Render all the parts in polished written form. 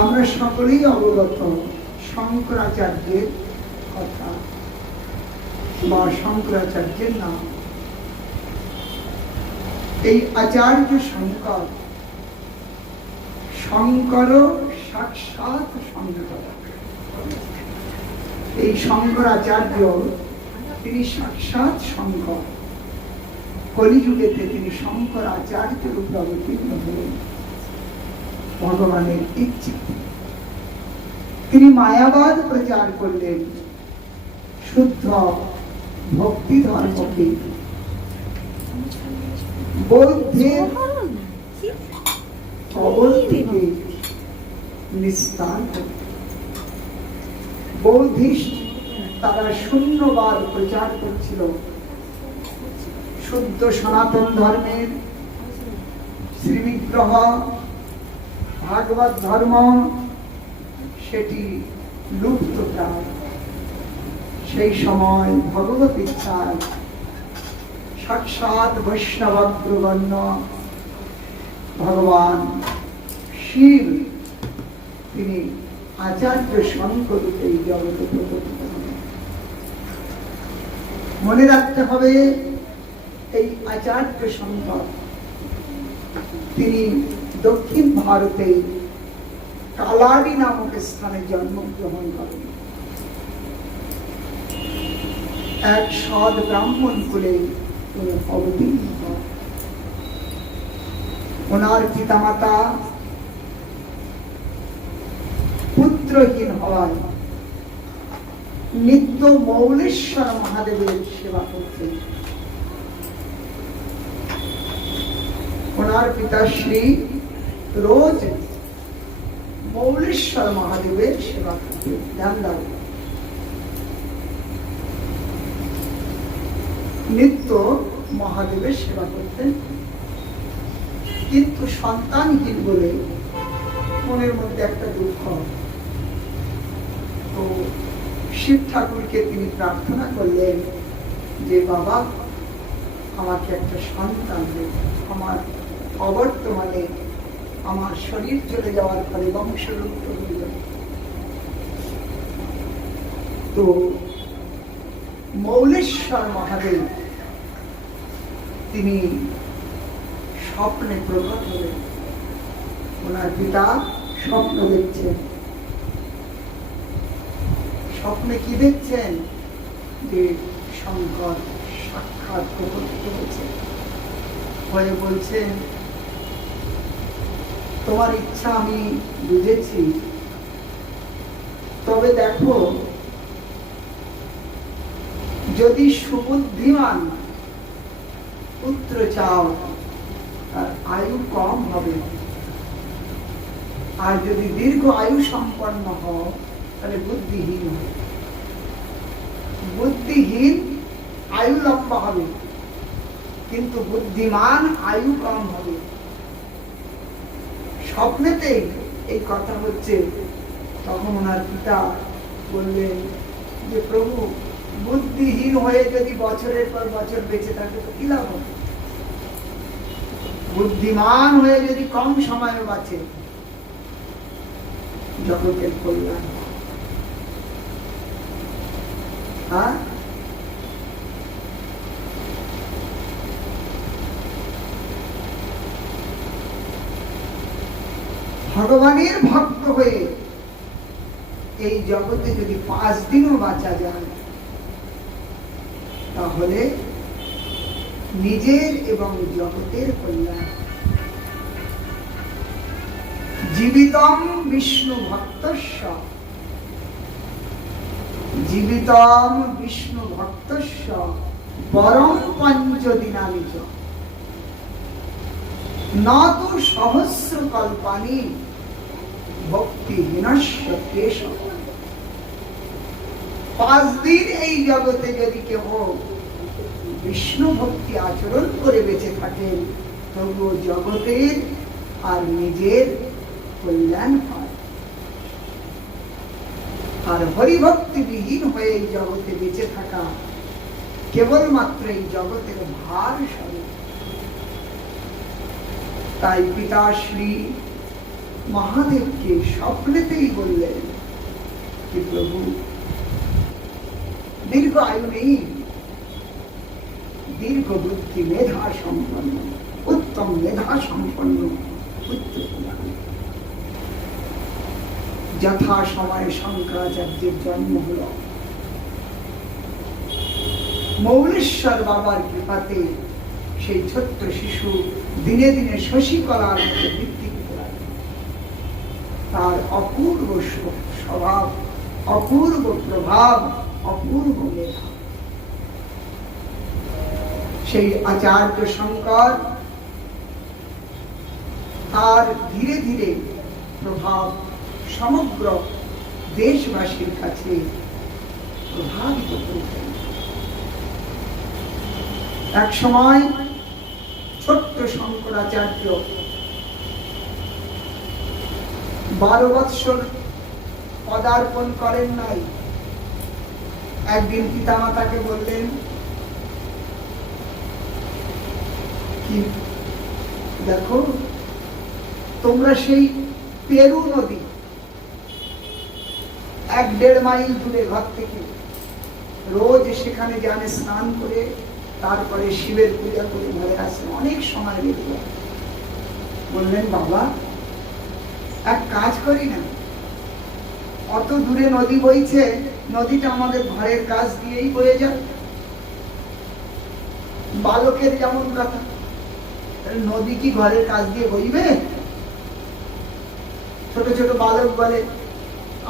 আমরা সকলেই অবগত শঙ্করাচার্যের কথা বা শঙ্করাচার্যের নাম। এই আচার্য শঙ্কর, শঙ্কর সাক্ষাৎ শঙ্কর। এই শঙ্করাচার্য তিনি সাক্ষাৎ শঙ্কর। কলিযুগেতে তিনি শঙ্করাচার্য রূপে অবতীর্ণ হলেন ভগবানের ইচ্ছে। তিনি মায়াবাদ প্রচার করলেন, শুদ্ধ ভক্তি ধর্মকে বৌদ্ধের কবল থেকে নিস্তার করলেন। বৌদ্ধিস্ট তারা শূন্যবাদ প্রচার করছিল। শুদ্ধ সনাতন ধর্মের শ্রীবিগ্রহ ভাগবত ধর্ম সেটি লুপ্ত প্রায়। সেই সময় ভগবত ইচ্ছায় সাক্ষাৎ বৈষ্ণবগ্রগণ্য ভগবান শিব তিনি আচার্য শঙ্করকে এই জগতে প্রকটিত হলেন। মনে রাখতে হবে, এই আচার্য শঙ্কর তিনি দক্ষিণ ভারতে কালারি নামক স্থানে জন্মগ্রহণ করেন। এক সৎ ব্রাহ্মণ কুলে তিনি অবতীর্ণ হন। ওনার পিতামাতা পুত্রহীন হওয়ায় নিত্য মৌলেশ্বর মহাদেবের সেবা করতেন। ওনার পিতাশ্রী রোজ মৌলেশ্বর মহাদেবের সেবা করতেন। ধ্যান দাও, নিত্য মহাদেবের সেবা করতেন, কিন্তু সন্তানহীন বলে মনের মধ্যে একটা দুঃখ। তো শিব ঠাকুরকে তিনি প্রার্থনা করলেন যে বাবা, আমাকে একটা সন্তান দেন। আমার অবর্তমানে আমার শরীর চলে যাওয়ার ফলে বংশলুপ্ত হয়ে যাবে। তো মৌলেশ্বর মহাদেব তিনি স্বপ্নে প্রকট হলেন। ওনার পিতা স্বপ্ন দেখছেন। স্বপ্নে কি দেখছেন? যে শঙ্কর সাক্ষাৎ প্রকটিত হয়েছে, হয়ে বলছেন, তোমার ইচ্ছা আমি বুঝেছি, তবে দেখো, যদি সুবুদ্ধিমান পুত্র চাও তার আয়ু কম হবে, আর যদি দীর্ঘ আয়ু সম্পন্ন হও তাহলে বুদ্ধিহীন হবে। বুদ্ধিহীন আয়ু লম্বা হবে, কিন্তু বুদ্ধিমান আয়ু কম হবে। স্বপ্নেতে এই কথা হচ্ছে। তখন ওনার পিতা বললেন যে প্রভু, বুদ্ধিহীন হয়ে যদি বছরের পর বছর বেঁচে থাকে তো কি লাভ হবে? বুদ্ধিমান হয়ে যদি কম সময়ে বাঁচে, জগতের কল্যাণ। হ্যাঁ, ভগবানের ভক্ত হয়ে এই জগতে যদি 5 দিনও বাঁচা যায়, তাহলে নিজের এবং জগতের কল্যাণ। জীবিতম বিষ্ণু ভক্তস্য, জীবিতম বিষ্ণু ভক্তস্য পরম পঞ্চদিনানি চ নতু সহস্র কল্পানি ভক্তিহীনস্য কেশব। 5 দিন এই জগতে যদি কেহ বিষ্ণু ভক্তি আচরণ করে বেঁচে থাকেন, তবুও জগতের আর নিজের কল্যাণ হয়। আর হরিভক্তি বিহীন হয়ে এই জগতে বেঁচে থাকা কেবলমাত্র এই জগতের ভার স্বরূপ। তাই পিতাশ্রী মহাদেবকে স্বপ্নেতেই বললেন কি প্রভু, দীর্ঘ আয়ু নেই, দীর্ঘ বুদ্ধি, মেধা সম্পন্ন, উত্তম মেধা সম্পন্ন পুত্র প্রদান। যথা সময়ে শঙ্করাচার্যের জন্ম হল। মৌলেশ্বর বাবার কৃপাতে সেই ছোট্ট শিশু দিনে দিনে শশীকলার মধ্যে বৃদ্ধি পেতে লাগে। তার অপূর্ব স্বভাব, অপূর্ব প্রভাব, অপূর্ব মেধা। সেই আচার্য শঙ্কর তার ধীরে ধীরে প্রভাব সমগ্র দেশবাসীর কাছে প্রভাবিত করতেন। এক সময় ছোট্ট শঙ্করাচার্য 12 বৎসর পদার্পণ করেন নাই। একদিন পিতামাতাকে বললেন, কি দেখো, তোমরা সেই পেরু নদী 1-1.5 মাইল দূরে ঘর থেকে রোজ সেখানে জানে স্নান করে তারপরে শিবের পূজা করে ঘরে আসে, অনেক সময় লেগে যায়। বললেন, বাবা এক কাজ করি না, অত দূরে নদী বইছে, নদীটা আমাদের ঘরের কাছ দিয়েই বয়ে যায়। বালকের যেমন কথা, নদী কি ঘরের কাছ দিয়ে বইবে? ছোট ছোট বালক বলে,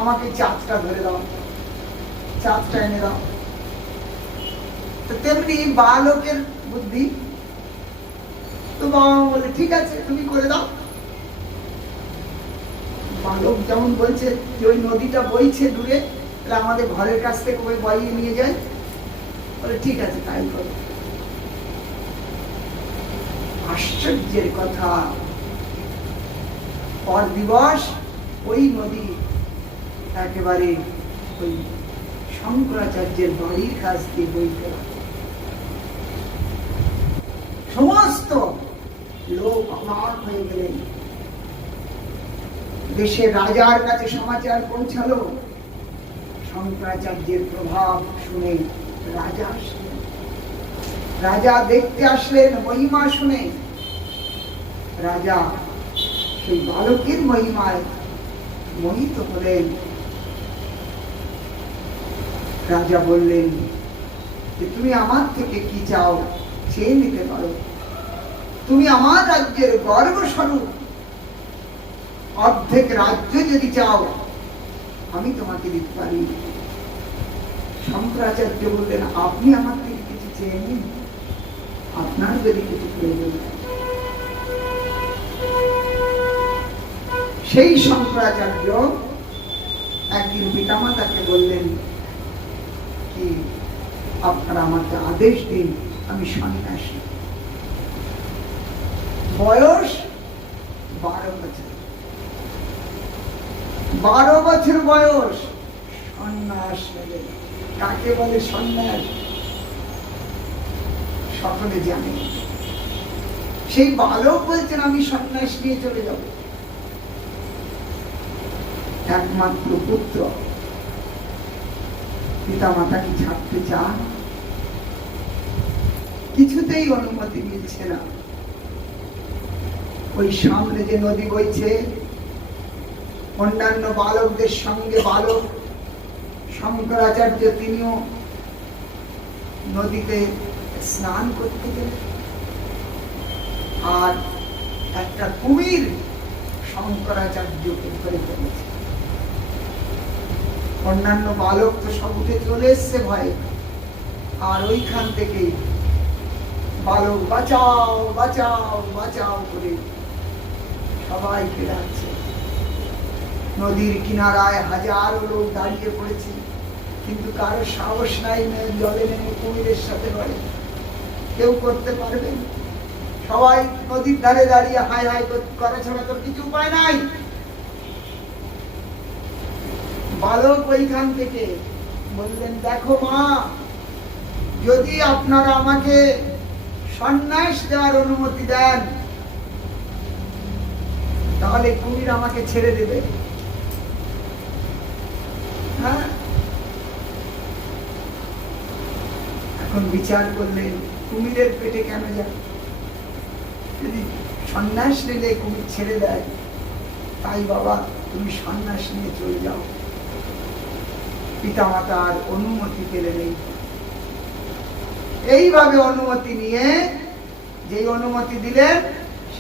আমাকে চাঁদটা ধরে দাও, চাঁদটা এনে দাও। তো তেমনি বালকের বুদ্ধি। তো বাবা বলে, ঠিক আছে তুমি করে দাও। বালক যেমন বলছে যে ওই নদীটা বইছে দূরে, তাহলে আমাদের ঘরের কাছ থেকে ওই বইয়ে নিয়ে যায়। বলে ঠিক আছে তাই করো। আশ্চর্যের কথা, পর দিবস ওই নদী একেবারে ওই শঙ্করাচার্যের বাড়ির কাছ দিয়ে বইতে লাগে। সমস্ত লোক অবাক হয়ে গেলেন। দেশের রাজার কাছে সমাচার পৌঁছালো। শঙ্করাচার্যের প্রভাব শুনে রাজা আসলেন। রাজা দেখতে আসলেন, মহিমা শুনে রাজা সেই বালকের মহিমায় মোহিত হলেন। রাজা বললেন যে তুমি আমার থেকে কি চাও চেয়ে নিতে পারো। তুমি আমার রাজ্যের গর্বস্বরূপ অর্ধেক রাজ্য যদি চাও আমি তোমাকে দিতে পারি। শঙ্করাচার্য বললেন, আপনি আমার থেকে কিছু চেয়ে নিন, আপনার যদি কিছু প্রয়োজন। সেই শঙ্করাচার্য একদিন পিতামাতাকে বললেন কি, আপনারা আমাকে আদেশ দিন, আমি সন্ন্যাসী। বয়স 12 বছর। 12 বছর বয়স, সন্ন্যাস নেবে। কাকে বলে সন্ন্যাস সকলে জানে। সেই বালক বলছেন আমি সন্ন্যাস নিয়ে চলে যাব। একমাত্র পুত্র, পিতা মাতা কি ছাড়তে চান? কিছুতেই অনুমতি মিলছে না। ওই সামনে যে নদী বইছে, অন্যান্য বালকদের সঙ্গে বালক শঙ্করাচার্য তিনিও নদীতে স্নান করতে গেলেন। আর একটা কুমির শঙ্করাচার্যকে ধরে ফেলেছে। অন্যান্য বালক তো সব উঠে চলে এসছে ভয়ে। আর ওইখান থেকে বালক বাঁচাও বাঁচাও বাঁচাও করে সবাইকে ডাকছে। নদীর কিনারায় হাজারো লোক দাঁড়িয়ে পড়েছে, কিন্তু কারো সাহস নাই জলে নেমে কুমিরের সাথে লড়ে। কেউ করতে পারবে না। সবাই নদীর ধারে দাঁড়িয়ে হাই হাই করা ছাড়া তোর কিছু উপায় নাই। বালক ওইখান থেকে বললেন, দেখো মা, যদি আপনারা আমাকে সন্ন্যাস দেওয়ার অনুমতি দেন তাহলে কুমির আমাকে ছেড়ে দেবে? হ্যাঁ, এখন বিচার করলেন কুমিরের পেটে কেন যায়? যদি সন্ন্যাস নিলে কুমির ছেড়ে দেয়, তাই বাবা তুমি সন্ন্যাস নিয়ে চলে যাও। পিতামাতার অনুমতি পেলেন। এইভাবে অনুমতি নিয়ে, যেই অনুমতি দিলেন,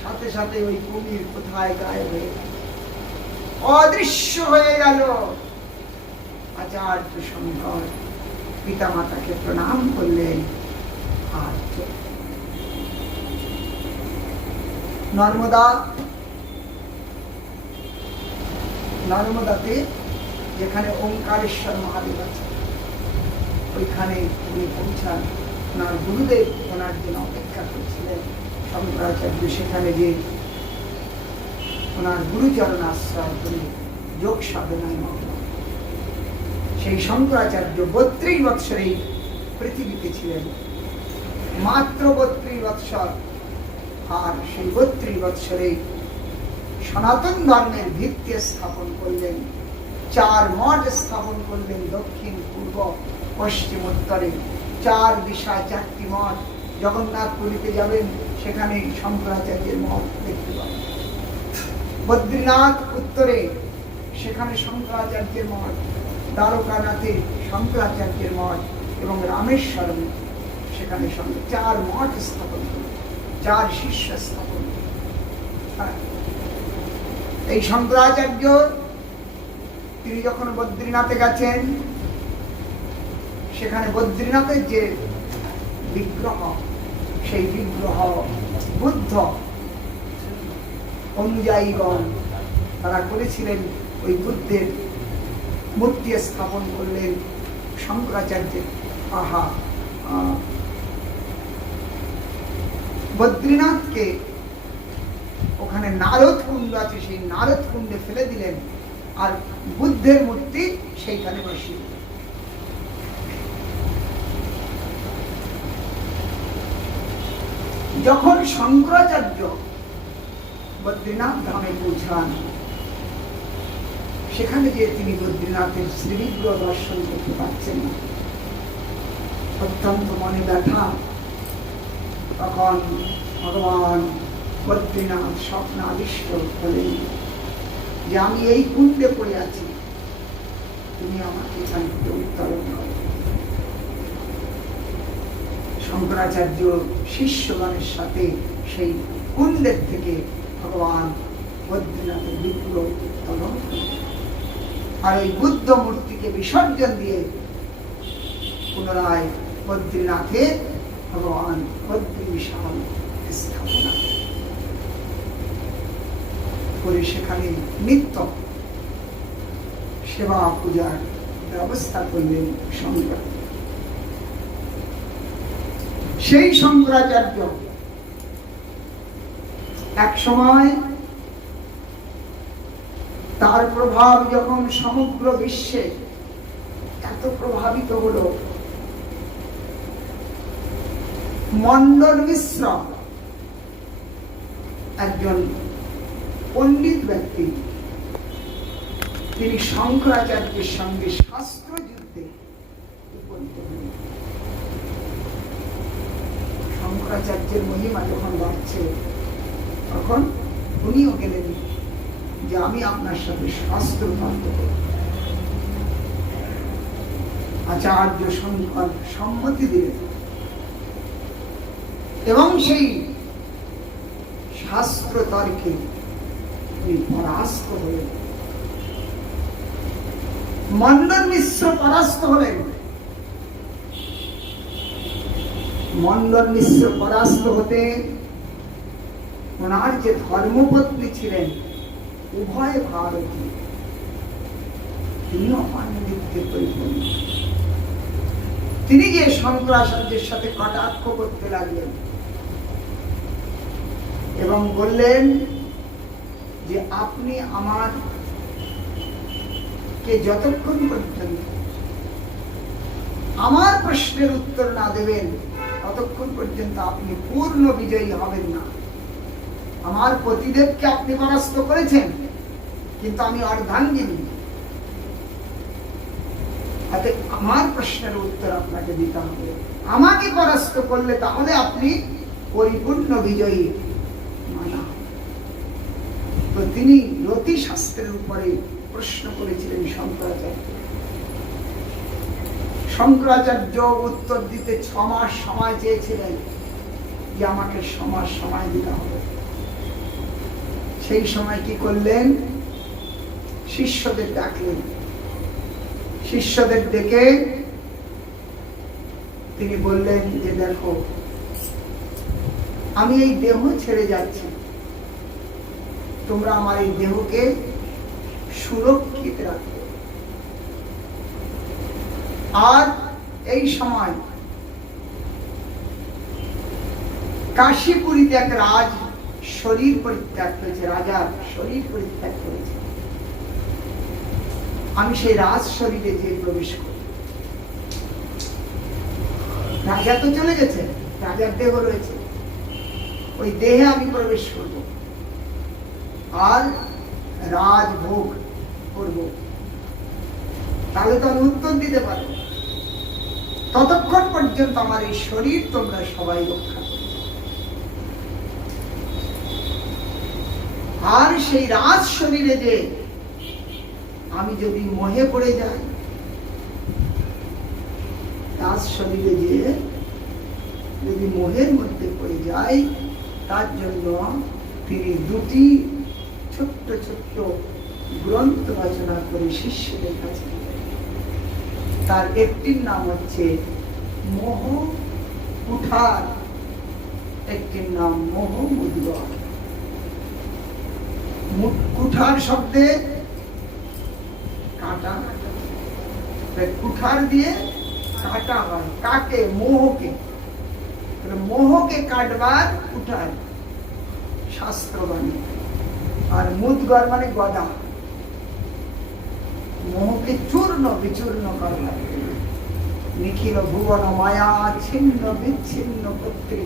সাথে সাথে ওই কুমির কোথায় গায়েব হয়ে গেল, অদৃশ্য হয়ে গেল। আচার্য শঙ্কর পিতামাতাকে প্রণাম করলেন আর নর্মদাতে যেখানে ওঙ্কারেশ্বর মহাদেব আছে, ওইখানে উনি পৌঁছান। ওনার গুরুদেব ওনার জন্য অপেক্ষা করছিলেন। শঙ্করাচার্য সেখানে যে ওনার গুরুচরণ আশ্রয় করে যোগ সাধনায় মগ্ন। সেই শঙ্করাচার্য 32 বৎসর এই পৃথিবীতে ছিলেন, মাত্র 32 বৎসর। আর সেই 32 বৎসরে সনাতন ধর্মের ভিত্তি স্থাপন করলেন। 4 মঠ স্থাপন করলেন, দক্ষিণ, পূর্ব, পশ্চিম, উত্তরে। 4 দিশা 4টি মঠ। জগন্নাথ পুরীতে যাবেন, সেখানে শঙ্করাচার্যের মঠ দেখতে পাবেন। বদ্রীনাথ উত্তরে, সেখানে শঙ্করাচার্যের মঠ। দ্বারকানাথে শঙ্করাচার্যের মঠ, এবং রামেশ্বরমে সেখানে 4 মঠ স্থাপন করলেন, 4 শিষ্য স্থাপন করলেন। এই শঙ্করাচার্য তিনি যখন বদ্রীনাথে গেছেন, সেখানে বদ্রীনাথের যে বিগ্রহ, সেই বিগ্রহ বুদ্ধ অনুযায়ীগণ তারা করেছিলেন। ওই বুদ্ধের মূর্তি স্থাপন করলেন শঙ্করাচার্যের। বদ্রীনাথকে ওখানে নারদ কুণ্ড আছে, সেই নারদ কুণ্ডে ফেলে দিলেন, আর বুদ্ধের মূর্তি সেইখানে বসিয়ে। যখন শঙ্করাচার্য বদ্রীনাথ ধামে পৌঁছান, সেখানে যে তিনি বদ্রীনাথের শ্রীবিগ্রহ দর্শন করতে পারছেন না, অত্যন্ত মনে ব্যথা। তখন ভগবান বদ্রীনাথ স্বপ্নাদিষ্ট হলেন যে আমি এই কুণ্ডে পড়ে আছি, তুমি আমাকে এখান থেকে উত্তরণ করো। শঙ্করাচার্য শিষ্যগণের সাথে সেই কুণ্ডের থেকে ভগবান বদ্রীনাথের বিগ্রহ উত্তোলন করলেন, আর এই বুদ্ধ মূর্তিকে বিসর্জন দিয়ে পুনরায় বদ্রীনাথে ভগবান বদ্রী বিশাল স্থাপনা করে সেখানে নিত্য সেবা পূজার ব্যবস্থা করলেন শঙ্কর। সেই শঙ্করাচার্য এক সময় তার প্রভাব যখন সমগ্র বিশ্বে এত প্রভাবিত হলো, মন্ডন মিশ্র একজন পণ্ডিত ব্যক্তি, তিনি শঙ্করাচার্যের সঙ্গে শাস্ত্র যুদ্ধে উপনীত হলেন। শঙ্করাচার্যের মহিমা যখন বাড়ছে, তখন উনিও গেলেন যে আমি আপনার সাথে শাস্ত্র তর্ক করব। আচার্য শঙ্কর সম্মতি দিলেন, এবং সেই শাস্ত্র তর্কে তিনি পরাস্ত হলেন। মন্ডন মিশ্র পরাস্ত হলেন। মন্ডন মিশ্র পরাস্ত হতে ওনার যে ধর্মপত্নী ছিলেন, উভয় ভারতী, তিনিও পাণ্ডিত্যে পরিপূর্ণ। তিনি যে শঙ্করাচার্যের সাথে কটাক্ষ করতে লাগলেন এবং বললেন যে আপনি আমার কে যতক্ষণ পর্যন্ত আমার প্রশ্নের উত্তর না দেবেন, ততক্ষণ পর্যন্ত আপনি পূর্ণ বিজয়ী হবেন না। আমার পতিদেবকে আপনি পরাস্ত করেছেন, কিন্তু আমি অর্ধাঙ্গিনী। আমার প্রশ্নের উত্তর আপনাকে দিতে হবে। আমাকে পরাস্ত করলে তাহলে আপনি পরিপূর্ণ বিজয়ী মানা। তো তিনি রতি শাস্ত্রের উপরে প্রশ্ন করেছিলেন শঙ্করাচার্য। শঙ্করাচার্য উত্তর দিতে 6 মাস সময় চেয়েছিলেন, যে আমাকে 6 মাস সময় দিতে হবে। সেই সময় কি করলেন? শিষ্যদের ডাকলেন। শিষ্যদের ডেকে তিনি বললেন যে দেখো, আমি এই দেহ ছেড়ে যাচ্ছি, তোমরা আমার এই দেহকে সুরক্ষিত রাখবে। আর এই সময় কাশীপুরীতে এক রাজ শরীর পরিত্যাগ করেছে, রাজার শরীর পরিত্যাগ করেছে। আমি সেই রাজ শরীরে যে প্রবেশ করি। রাজা তো চলে গেছে, রাজার দেহ রয়েছে, ওই দেহে আমি প্রবেশ করব আর রাজভোগ করব। তাহলে তো আমি উত্তর দিতে পারবো। ততক্ষণ পর্যন্ত আমার এই শরীর তোমরা সবাই রক্ষা করবে। আর সেই রাজ শরীরে যে আমি যদি মোহে পড়ে যাই, রাজ শরীরে যে যদি মোহের মধ্যে পড়ে যাই, তার জন্য তিনি 2টি ছোট্ট ছোট্ট গ্রন্থ রচনা করে শিষ্যদের কাছে দিলেন। তার একটির নাম হচ্ছে মোহ কুঠার, একটির নাম মোহ মুদ্গর। কুঠার শব্দে কাটা, কুঠার দিয়ে কাটা হয়, কাকে? মোহকে। মোহকে কাটবার কুঠার শাস্ত্রবাণী। আর মুদ্গর মানে গদা, মোহকে চূর্ণ বিচূর্ণ করবার। নিখিল ভুবন মায়া ছিন্ন বিচ্ছিন্ন কর্তৃ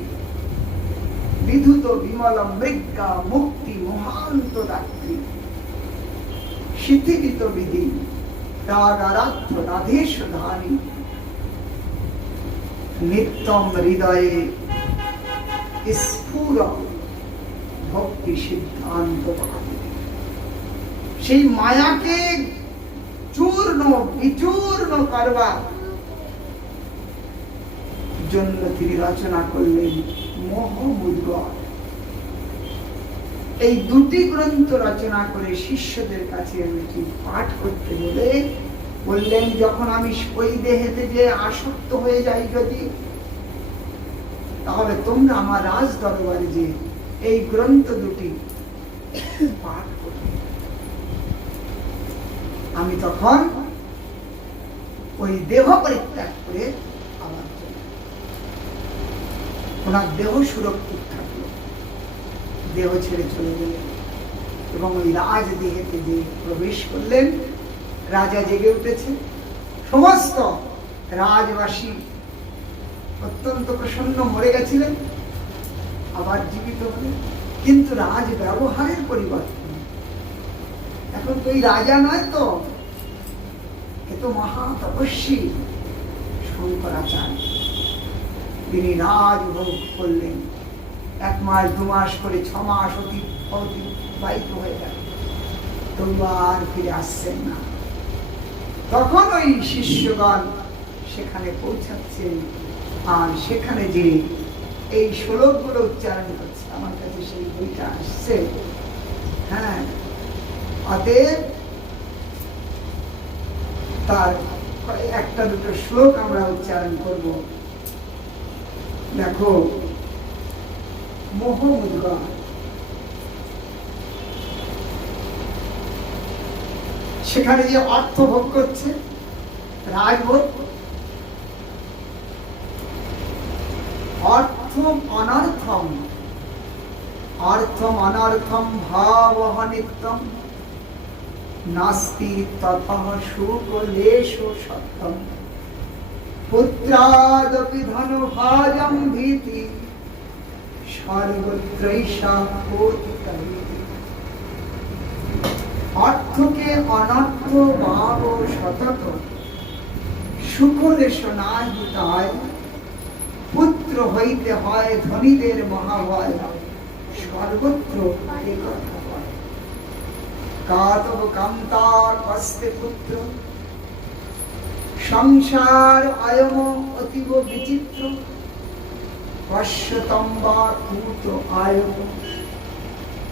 বিধুত বিমল মৃজ্ঞা মুক্তি মহান্ত দাত্রী শিথিলিত বিধি রাগারাধ্য রাধেশ ধানী নিত্যম হৃদয়ে স্ফুর ভক্তি সিদ্ধান্ত। সেই মায়াকে চূর্ণ বিচূর্ণ করবার জন্য তিনি রচনা করলেন মোহ মুদ্গর। এই 2টি গ্রন্থ রচনা করে শিষ্যদের কাছে পাঠ করতে বলে বললেন, যখন আমি ওই দেহেতে যে আসক্ত হয়ে যাই যদি, তাহলে তোমরা আমার রাজ দরবারে যে এই গ্রন্থ 2টি পাঠ করবে। আমি তখন ওই দেহ পরিত্যাগ করে আবার ওনার দেহ সুরক্ষিত থাকলো, দেহ ছেড়ে চলে গেলেন এবং ওই রাজ দেহেতে যে প্রবেশ করলেন। রাজা জেগে উঠেছে, সমস্ত রাজবাসী অত্যন্ত প্রসন্ন। মরে গেছিলেন, আবার জীবিত হলেন, কিন্তু রাজ ব্যবহারের পরিবর্তন। এখন তো এই রাজা নয়, তো এ তো মহা তপস্বী শঙ্করাচার্য। তিনি রাজভোগ করলেন। 1 মাস 2 মাস করে 6 মাস অতিবাহিত হয়ে গেল, তবু আর ফিরে আসছেন না। তখন ওই শিষ্যগণ সেখানে পৌঁছাচ্ছেন, আর সেখানে যে এই শ্লোকগুলো উচ্চারণ করছে, আমার কাছে সেই বইটা আসছে। হ্যাঁ, অতএব তার 1-2 শ্লোক আমরা উচ্চারণ করব। দেখো, মোহ মুদ্গর। সেখানে যে অর্থ ভোগ করছে, রাজভোগ, অর্থম অনর্থম, অর্থম অনর্থম ভাবহ নিত্যম নাস্তি ততঃ সুখ লেশ সত্যম পুত্রাদপি ধনভাজম ভীতি সর্বত্রৈষা পতিতায়ে। অর্থকে অনর্থ ভাব সতত, সুখ লেশ নাহি তাই। পুত্র হইতে হয় ধনীদের মহাভয়, সর্বত্র একথা হয়। কাতব কান্তা কস্তে পুত্র, সংসার অয়ম অতীব বিচিত্র। পশ্যতম বা কূত আয়ত,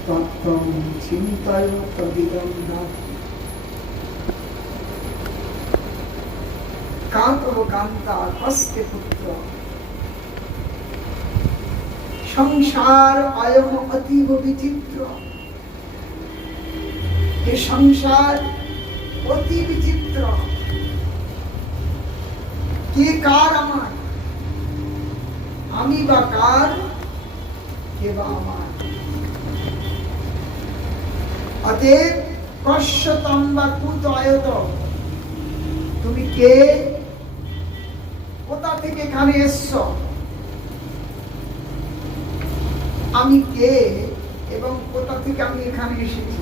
তত্ত্বং চিন্তয় তদিদং নাহি। কাতব কান্তা কস্তে পুত্র, সংসার অয়ম অতীব বিচিত্র। এ সংসার অতি বিচিত্র। কে কার আমার, আমি বা কার, কে বা আমার। অতএব কশ্যতম বা কূত আয়ত, তুমি কে, কোথা থেকে এখানে এসছো, আমি কে এবং কোথা থেকে আমি এখানে এসেছি।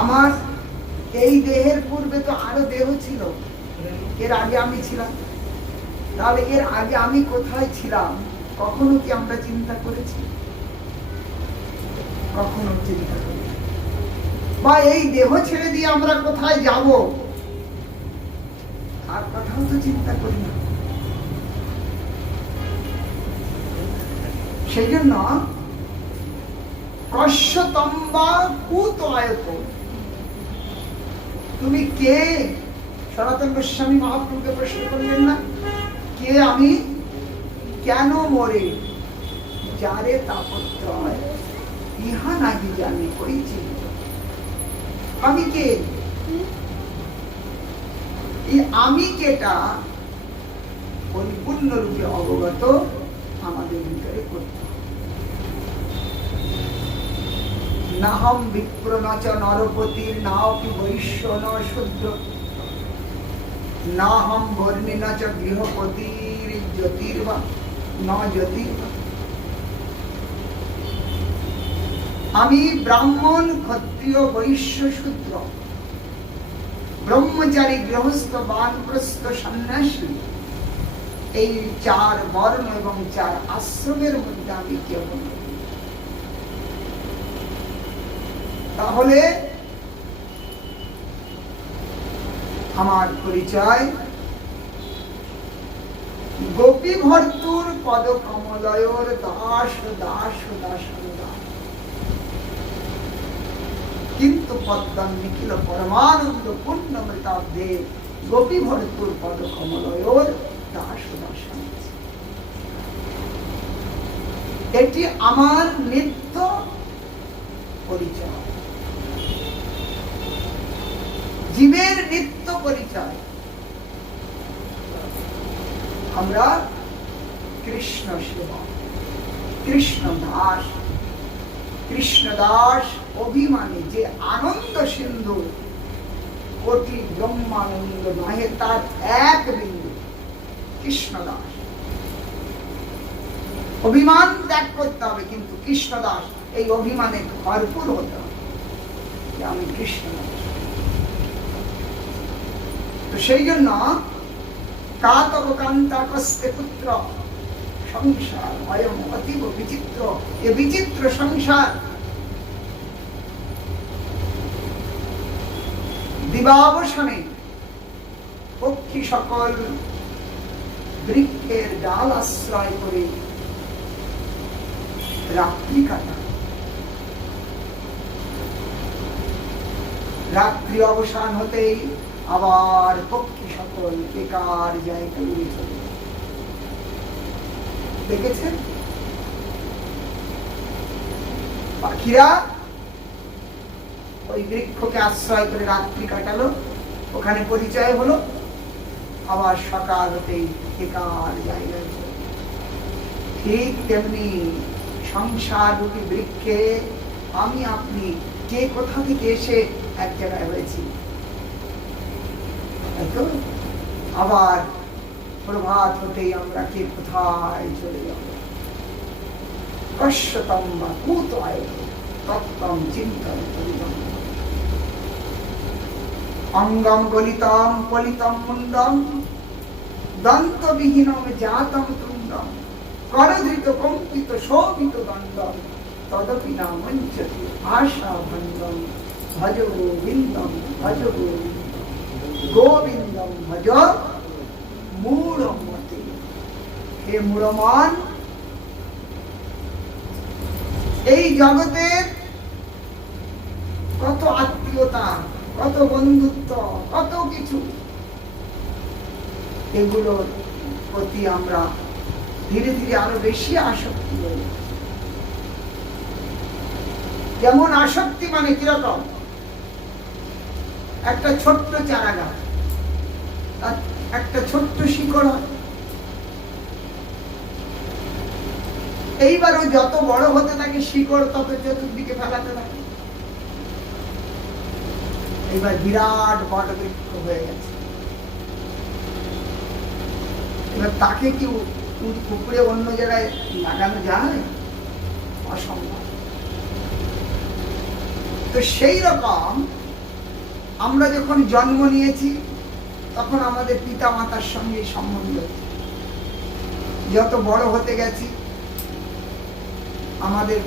আমার এই দেহের পূর্বে তো আরো দেহ ছিল, এর আগে আমি ছিলাম। তাহলে এর আগে আমি কোথায় ছিলাম কখনো কি আমরা চিন্তা করেছি? কখনো চিন্তা করি। বা এই দেহ ছেড়ে দিয়ে আমরা কোথায় যাব আর কথাও তো চিন্তা করি না। সেই জন্য কশ্যতম বা কূত আয়ত, তুমি কে? সনাতন গোস্বামী মহাপ্রভুকে প্রশ্ন করলেন না, কে আমি, কেন মরে, যারে তাপত্রয় ইহা নাহি জানি কই চিন্ত। আমি কে? এই আমি কেটা পরিপূর্ণ রূপে অবগত আমাদের ভিতরে করতে হবে। নাহম বিপ্র নচ নরপতির, নাহপি বৈশ্য ন শূদ্র, নাহম বর্ণি নচ গৃহপতির জ্যোতির্বা ন জ্যোতির্বা। আমি ব্রাহ্মণ, ক্ষত্রিয়, বৈশ্য, শূদ্র, ব্রহ্মচারী, গৃহস্থ, বানপ্রস্থ, সন্ন্যাসী, এই চার বর্ণ এবং চার আশ্রমের মধ্যে আমি কেউ নই। তাহলে আমার পরিচয় গোপী ভর্তুর পদ কমলয়র দাস দাস দাস দাস। কিন্তু পদ্ম নিখিল পরমানন্দ পূর্ণমৃতাব্দে গোপী ভর্তুর পদ কমলয়র দাস দাস। এটি আমার নিত্য পরিচয়, জীবের নিত্য পরিচয়। আমরা কৃষ্ণ সেবক, কৃষ্ণ দাস। কৃষ্ণ দাস অভিমানী, যে আনন্দ সিন্ধু কোটি ব্রহ্মানন্দ নহে তার এক বিন্দু, কৃষ্ণ দাস। অভিমান ত্যাগ করতে হবে, কিন্তু কৃষ্ণ দাস এই অভিমানে ভরপুর হতে হবে যে আমি কৃষ্ণ দাস। তো সেই জন্য কাতব কান্তা কস্তে পুত্র, সংসার অয়ম অতীব বিচিত্র। এ বিচিত্র সংসার দিবাবসানে পক্ষী সকল বৃক্ষের ডাল আশ্রয় করে রাত্রি কাটায়। রাত্রি অবসান হতেই আবার পক্ষী সকল বেকার জায়গা উড়ে চলে। দেখেছেন পাখিরা ওই বৃক্ষকে আশ্রয় করে রাত্রি কাটালো, ওখানে পরিচয় হলো, আবার সকাল হতেই বেকার জায়গায় চলে। ঠিক তেমনি সংসার রূপী বৃক্ষে আমি আপনি কে কোথা থেকে এসে এক জায়গায় হয়েছি, আবার প্রভাত হতেই আমরা কে কোথায় চলে যাব। কশ্যতম বা কুতয় তত্ত্বম চিন্তন করিলাম। অঙ্গম গলিতম পলিতম মুন্ডম দন্তবিহীনম জাতম তুণ্ডম করধৃত কম্পিত শোভিত দণ্ডম তদপি না মঞ্চতি আশা ভণ্ডম ভজ গোবিন্দম ভজ গোবিন্দম গোবিন্দম ভজ মূঢ়মতি। হে মূঢ়মন, এই জগতের কত আত্মীয়তা, কত বন্ধুত্ব, কত কিছু, এগুলোর প্রতি আমরা ধীরে ধীরে আরো বেশি আসক্তি হয়ে যাচ্ছি। যেমন আসক্তি মানে কিরকম, একটা ছোট্ট চারা গাছ, তার একটা ছোট্ট শিকড় হয়, এইবারও যত বড় হতে থাকে শিকড় তত চতুর্দিকে ফেলাতে থাকে, এইবার বিরাট বট বৃক্ষ হয়ে গেছে। এবার তাকে কি উপরে অন্য জায়গায় লাগানো যায়? অসম্ভব। তো সেই রকম আমরা যখন জন্ম নিয়েছি তখন আমাদের পিতা মাতার সঙ্গে সম্বন্ধ, যত বড় হতে গেছি আমাদের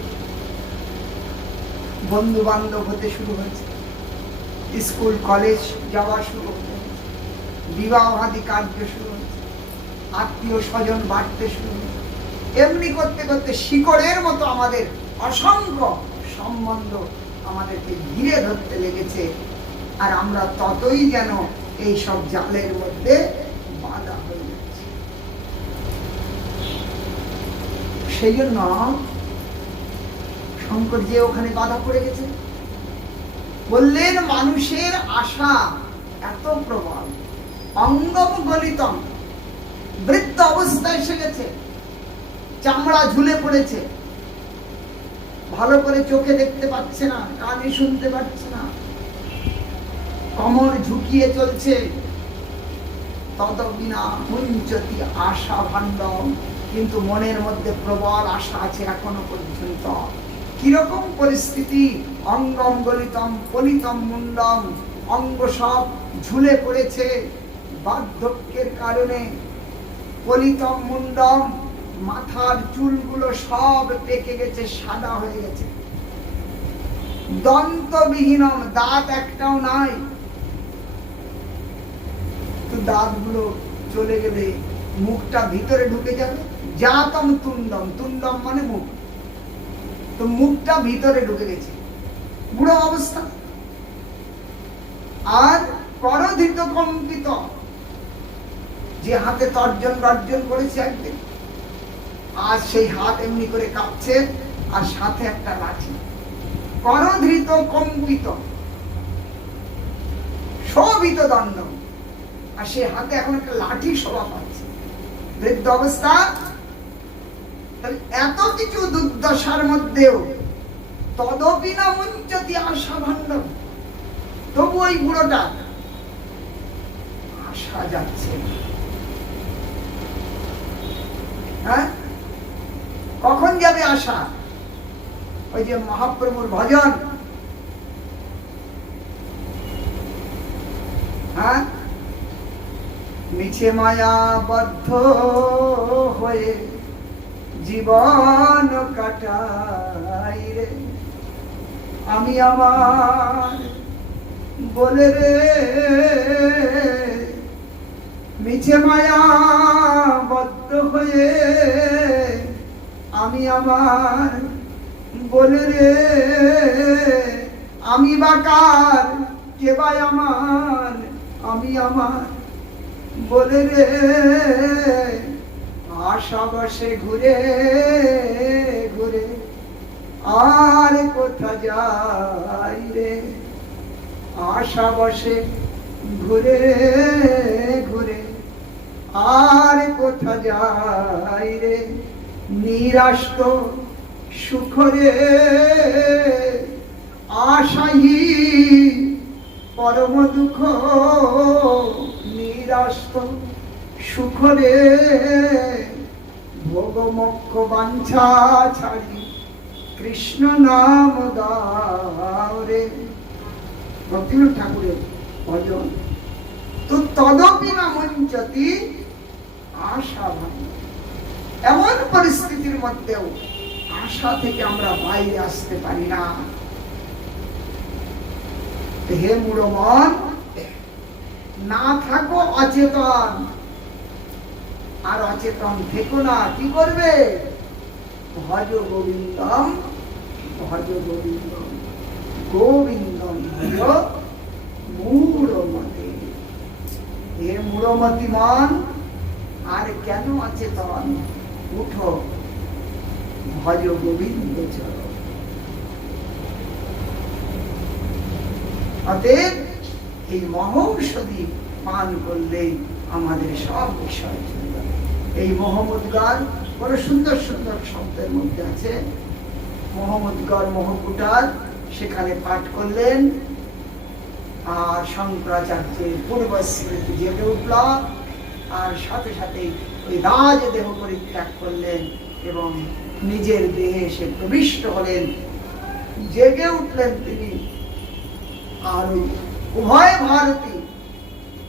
বন্ধু বান্ধব হতে শুরু হয়েছে, স্কুল কলেজ যাওয়া শুরু হয়েছে, বিবাহ আদি কার্য শুরু হয়েছে, আত্মীয় স্বজন বাড়তে শুরু হয়েছে। এমনি করতে করতে শিকড়ের মতো আমাদের অসংখ্য সম্বন্ধ আমাদেরকে ঘিরে ধরতে লেগেছে, আর আমরা ততই যেন এই সব জালের মধ্যে বাধা হয়ে যাচ্ছে। সেই জন্য শঙ্কর যে ওখানে বাধা পড়ে গেছে, বললেন মানুষের আশা এত প্রবল, অঙ্গম গলিতম, বৃদ্ধ অবস্থায় এসে গেছে, চামড়া ঝুলে পড়েছে, ভালো করে চোখে দেখতে পাচ্ছে না, কানে শুনতে পাচ্ছে না, কোমর ঝুঁকিয়ে চলছে, তদবিনা মুঞ্চতি আশা ভাণ্ডম, কিন্তু মনের মধ্যে প্রবল আশা আছে এখনো পর্যন্ত। কিরকম পরিস্থিতি, অঙ্গম গলিতম পলিতম মুন্ডম, অঙ্গ সব ঝুলে পড়েছে বার্ধক্যের কারণে, পলিতম মুন্ডম, মাথার চুলগুলো সব পেকে গেছে, সাদা হয়ে গেছে, দন্তবিহীনম, দাঁত একটাও নাই, তো দাঁতগুলো চলে গেলে মুখটা ভিতরে ঢুকে যাবে, জাতম তুণ্ডম, তুণ্ডম মানে মুখ, তো মুখটা ভিতরে ঢুকে গেছে, বুড়ো অবস্থা। আর করধিত কম্পিত, যে হাতে তর্জন গর্জন করেছে একদিন, আজ সেই হাত এমনি করে কাঁপছে, আর সাথে একটা লাঠি, করধৃত কম্পিত শোভিত দণ্ড, আর সে হাতে এখন একটা লাঠি শোভা পাচ্ছে, বৃদ্ধ অবস্থা। এত কিছু দুর্দশার মধ্যেও তদপি না মুঞ্চতি আশা ভাণ্ডম, তবু ওই বুড়োটা আশা যাচ্ছে। হ্যাঁ, কখন যাবে আশা? ওই যে মহাপ্রভুর ভজন, হ্যাঁ, মিছে মায়াবদ্ধ হয়ে জীবন কাটাই রে, আমি আমার বলে রে, মিছে মায়াবদ্ধ হয়ে আমি আমার বলে রে, আমি বাকার কে ভাই আমার, আমি আমার বলে রে, আশা বসে ঘুরে ঘুরে আর কোথা যাই রে, আশা বসে ঘুরে ঘুরে আর কোথা যাই রে, নিরাস্ত সুখ রে আশাহী পরম দুঃখ, নিরাস্ত সুখরে ভোগ মোক্ষ বাঞ্ছা ছাড়ি কৃষ্ণ নাম গাও রে। ভক্তিবিনোদ ঠাকুরের ভজন। তো তদপি না মঞ্চতি আশা ভাবি, এমন পরিস্থিতির মধ্যেও আশা থেকে আমরা বাইরে আসতে পারি না। হে মূঢ় মন, না থাকো অচেতন, আর অচেতন থেকো না। কি করবে? ভজ গোবিন্দম, ভজ গোবিন্দম, গোবিন্দম ভজ মূঢ়মতে। হে মূঢ়মতি মন, আর কেন অচেতন? উঠো, ভজ গোবিন্দ চলো। অতএব এই মহৌষধি পান করলেই আমাদের সব বিষয় চলে যাবে। এই মহম্মদগার বড় সুন্দর সুন্দর শব্দের মধ্যে আছে। মহম্মদগর মহকুটার সেখানে পাঠ করলেন, আর শঙ্করাচার্যের পূর্ব স্মৃতি জেগে উঠল, আর সাথে সাথে ওই রাজ দেহ পরিত্যাগ করলেন এবং নিজের দেহে এসে প্রবিষ্ট হলেন। জেগে উঠলেন তিনি, আর ওই উভয় ভারতী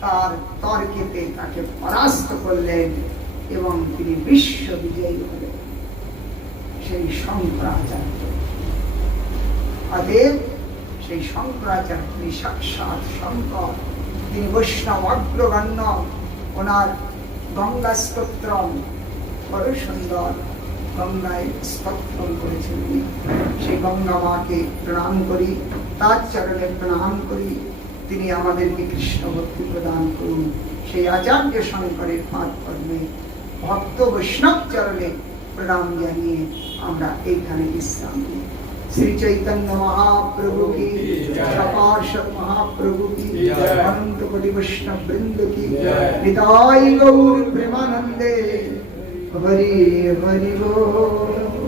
তার তর্কেতে তাকে পরাস্ত করলেন এবং তিনি বিশ্ব বিজয়ী হলেন, সেই শঙ্করাচার্য। অতএব সেই শঙ্করাচার্য তিনি সাক্ষাৎ শঙ্কর, তিনি বৈষ্ণব অগ্রগণ্য। ওনার গঙ্গা স্তোত্রম বড় সুন্দর, গঙ্গায় স্তোত্রম করেছিলেন। সেই গঙ্গা মাকে প্রণাম করি, তার চরণে প্রণাম করি, তিনি আমাদেরকে কৃষ্ণ ভক্তি প্রদান করুন। সেই আচার্য শঙ্করের পাদ পদ্মে ভক্ত বৈষ্ণব চরণে প্রণাম জানিয়ে আমরা এইখানে বিশ্রাম দিই। শ্রী চৈতন্য মহাপ্রভু কি, পার্ষদ মহাপ্রভু কি, অনন্ত কোটি বৈষ্ণব বৃন্দ কি, নিতাই গৌর প্রেমানন্দে হরি হরি बोल।